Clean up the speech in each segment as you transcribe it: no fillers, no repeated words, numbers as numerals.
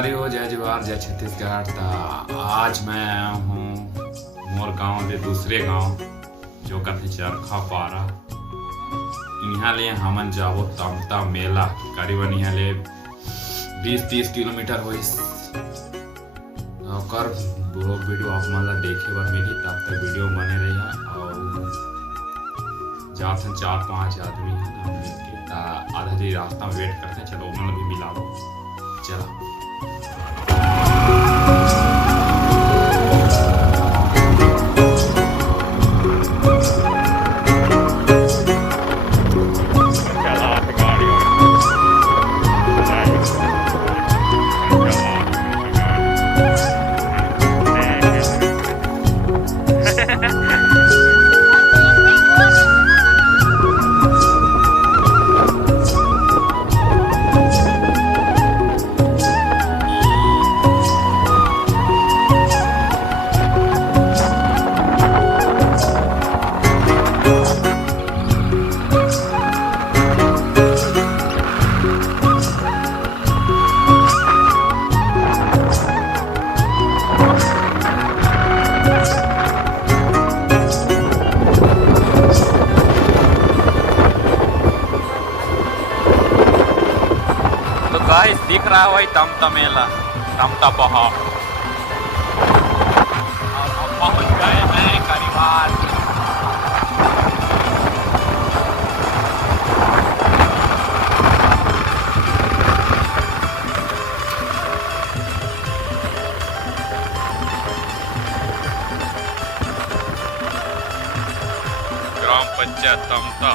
संगवारी हो जय जवाहर जय छत्तीसगढ़। आज मैं आया हूँ मोर गांव के दूसरे गांव जो कथे चरखा पारा। यहाँ ले हमन जाबो तमता मेला, करीबन यहाँ ले 20-30 किलोमीटर होइस। ओकर ब्लॉग वीडियो आप मन ला देखे बर मिली, तब तक वीडियो बने रही। और जाथन 4-5 आदमी हैं मिलके, आधा जी रास्ता में वेट करते हैं। चलो उन्होंने भी मिला दो, चला। गाइस दिख रहा है वही तमता मेला, तमता पहाड़। और अब पहुंच गए हैं करीबन ग्राम पंचायत तमता।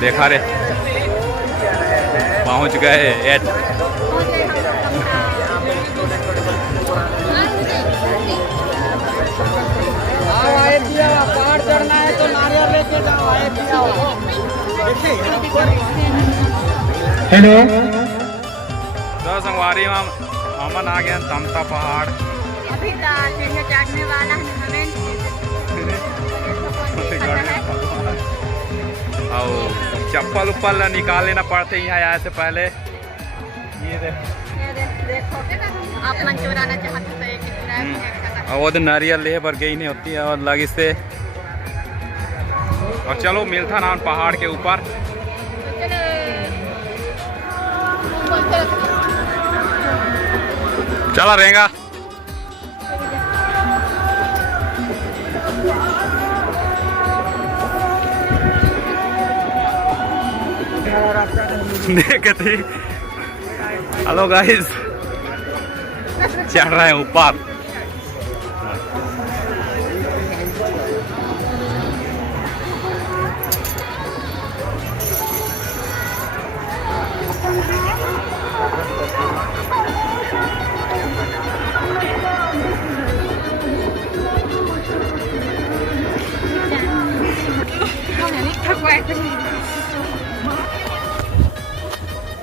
देखा रे पहुंच गए पहाड़ चढ़ना है तो नारियल लेके जाओ। हेलो तो संगवारी में हमन आ गए तमता पहाड़। अभी चढ़ने वाला है और चप्पल उप्पल निकाल लेना पड़ते यहाँ आए से पहले। ये देखो आप मन चुराना चाहते और वो तो नारियल ले पर गई नहीं होती है और लगी से। और चलो मिलता ना पहाड़ के ऊपर। चला रहेगा देखते। हेलो गाइस, चढ़ रहे हैं ऊपर।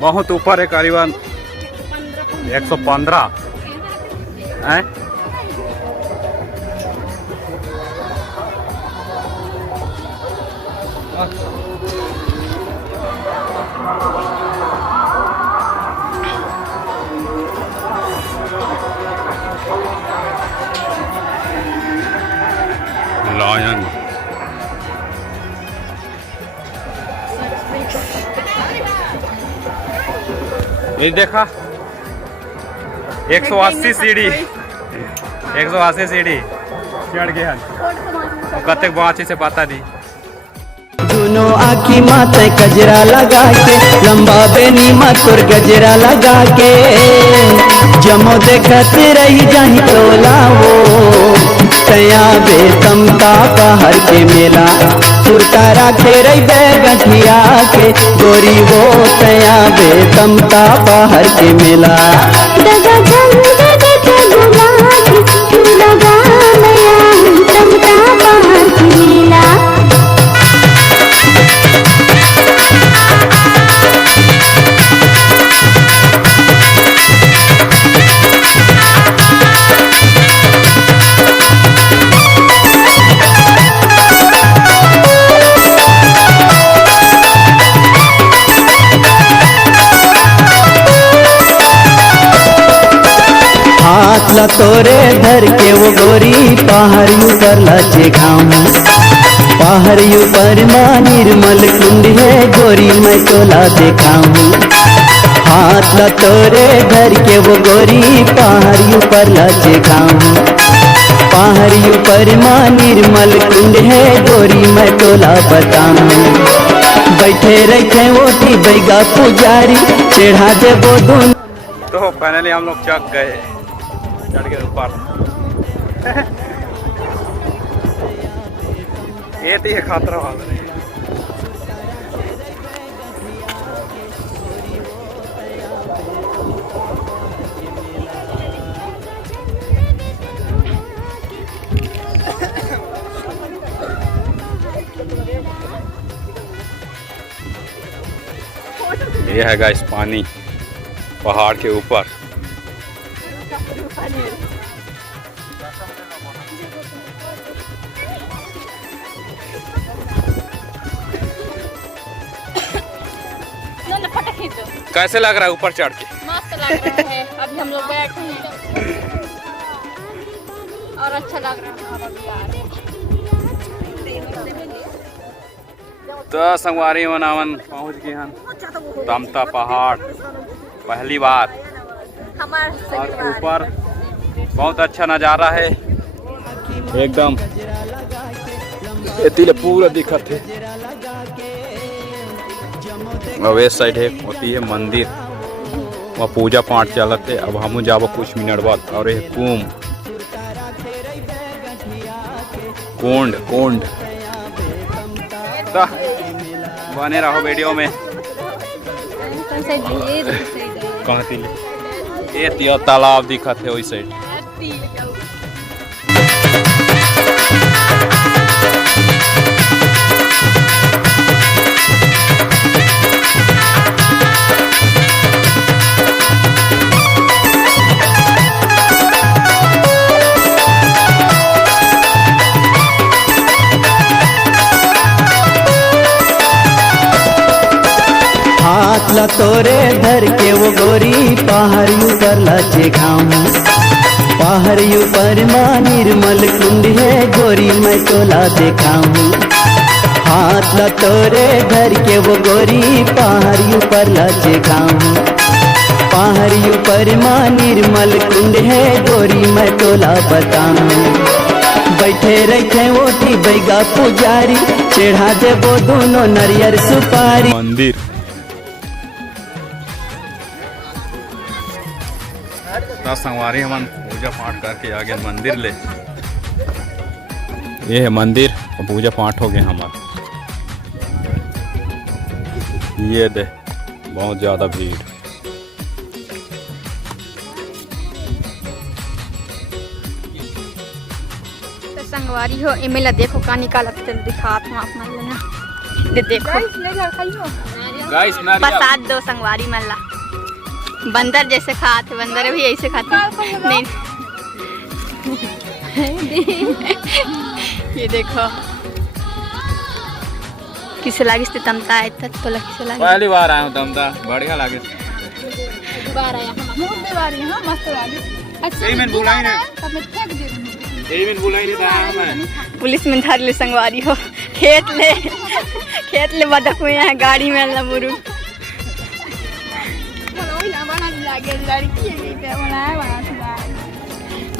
बहुत ऊपर है, करीबन 115। हैं? लायन ये देखा 180 सीढ़ी 180 सीढ़ी चढ़ गया कतेक बाँची से पता नहीं। दोनों आखी माथे गजरा लगा के लंबा बेनी माथुर गजरा लगा के जमो देखत रही जाही टोला वो तया बेतम का बाहर के मेला सुरता राखे रही बैगठिया के गोरी वो तया बेतम का बाहर के मेला हाथ ला तोरे धर के वो गोरी पहाड़ ऊपर लाचे घाम पहाड़ ऊपर माँ निर्मल कुंड है गोरी मैं तोला देखाऊं। हाथ ला तोरे धर के वो गोरी पहाड़ ऊपर लाचे घाम पहाड़ ऊपर माँ निर्मल कुंड है गोरी मैं तोला बताऊं। बैठे रखे ओटी बैगा पुजारी चढ़ा दे वो दोनों। तो फाइनली हम लोग चक गए चढ़ के ऊपर ये तो ये खतरा वाला है। ये है गाइस पानी पहाड़ के ऊपर। कैसे लग रहा है ऊपर चढ़ के? मस्त लग रहा है। अभी हम लोग बैठे हैं और अच्छा लग रहा है अभी आ रहे। तो संगवारी मनावन पहुंच गए हम तमता पहाड़ पहली बार और ऊपर बहुत अच्छा नज़ारा है एकदम इतने पूरा दिखत है। और वेस्ट साइड है होती है मंदिर वहाँ पूजा पाठ चलते। अब हम जाब कुछ मिनट बाद और ये कुंड बने रहो वीडियो में। कहाँ थी ये तालाब दिखत है वही साइड। हाथ ला तोरे धर के वो गोरी पहाड़ ऊपर लाचे घाम पहाड़ ऊपर माँ निर्मल कुंड है गोरी मैं तोला देखाऊं। हाथ ला तोरे धर के वो गोरी पहाड़ ऊपर लाचे घाम पहाड़ ऊपर माँ निर्मल कुंड है गोरी मैं तोला बताऊं। बैठे रखे ओटी बैगा पुजारी चढ़ा दे वो दोनों नरियर सुपारी। मंदिर संगवारी हम पूजा पाठ करके आगे मंदिर ले। ये है मंदिर और पूजा पाठ हो गया हमारा। ये दे बहुत ज़्यादा भीड़। तो संगवारी हो इमेला देखो का निकाला दिखात हूँ अपना लेना दे देखो गाइस प्रसाद दो संगवारी मल्ला बंदर जैसे खाते बंदर भी ऐसे खाते नहीं ये देखो किसे लागिस ते तमता आए तक तो किसे लागिस पहली बार आया हूँ तमता बढ़िया लागे बार आया हम मुद्दे वाली हां मस्त वाली अच्छा यही मैंने बोला ही ना तब मैं फेंक दे यही मैंने बोला ही नहीं था मैं पुलिस में धर ले संगवारी हो खेत ले बदक में यहाँ गाड़ी में लमुरु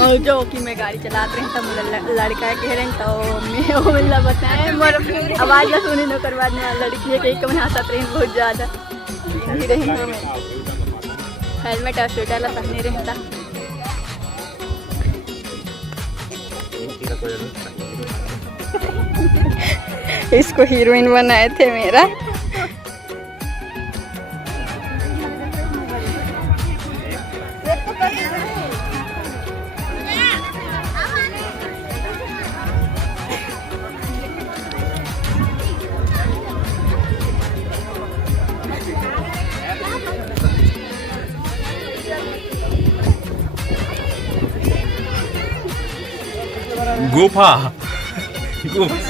और जो कि मैं गाड़ी चलाते रही तब लड़का कह रहे तो मैं वो मिला बताए मोर आवाज़ ना सुनी न करवाने वाला लड़की है कहीं कम हंसत रही बहुत ज़्यादा नहीं रही तो मैं हेलमेट और स्वेटर ला पहने रहता इसको हीरोइन बनाए थे मेरा गुफा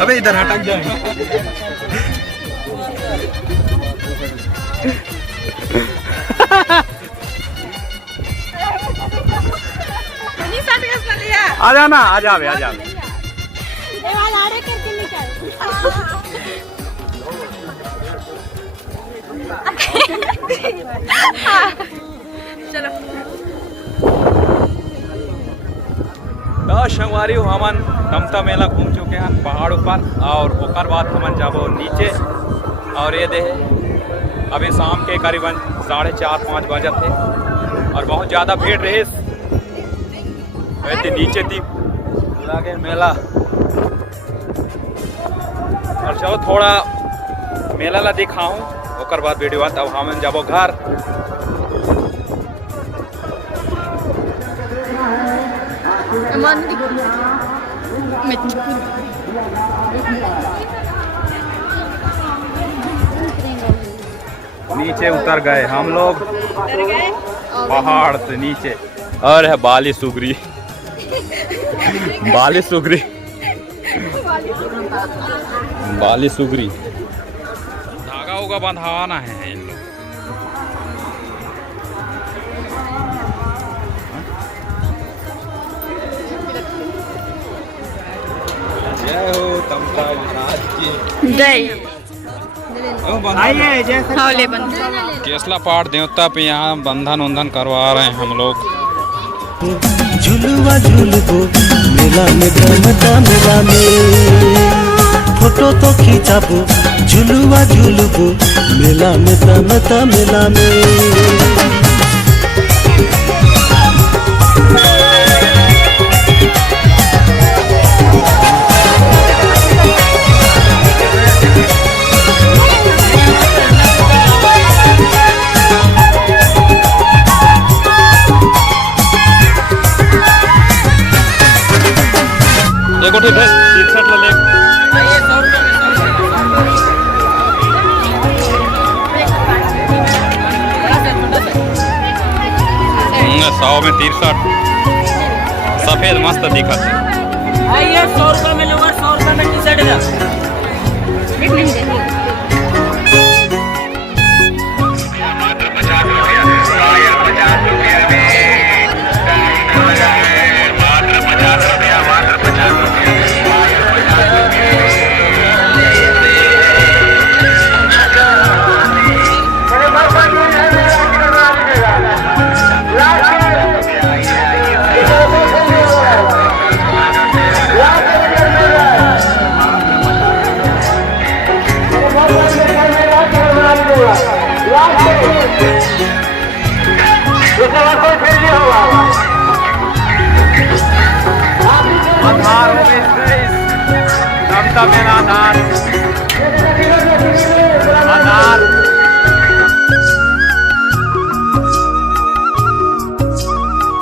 अबे इधर हटक जाए आ जाना आ जावे आ जावे चलो संगवारी हमन तमता मेला घूम चुके हैं पहाड़ ऊपर और ओकर बाद हमन जाबो नीचे और ये दे अभी शाम के करीबन 4:30-5 बजे थे और बहुत ज़्यादा भीड़ रहे वैसे नीचे थी लागे मेला और चलो थोड़ा मेला ला दिखाऊं ओकर बाद वीडियो तब हमन जाबो घर नीचे उतर गए हम लोग पहाड़ से नीचे और है बाली सुगरी बाली सुगरी बाली सुगरी धागा उगा बंधाना है इन लोग जय हो तमता महाराज की जय आइए केसला पहाड़ देवता पे यहाँ बंधन उंधन करवा रहे हैं हम लोग झुलुआ झुलबो मेला में तमता मेला में फोटो तो खिंचाबो झुलुआ झुलबो मेला में तमता मेला में देखो ठीक है 61 ला ले 100 में 63 सफेद मस्त दिखत है आइए 100 रुपये में लूँगा 100 रुपये में टी शर्ट मेरा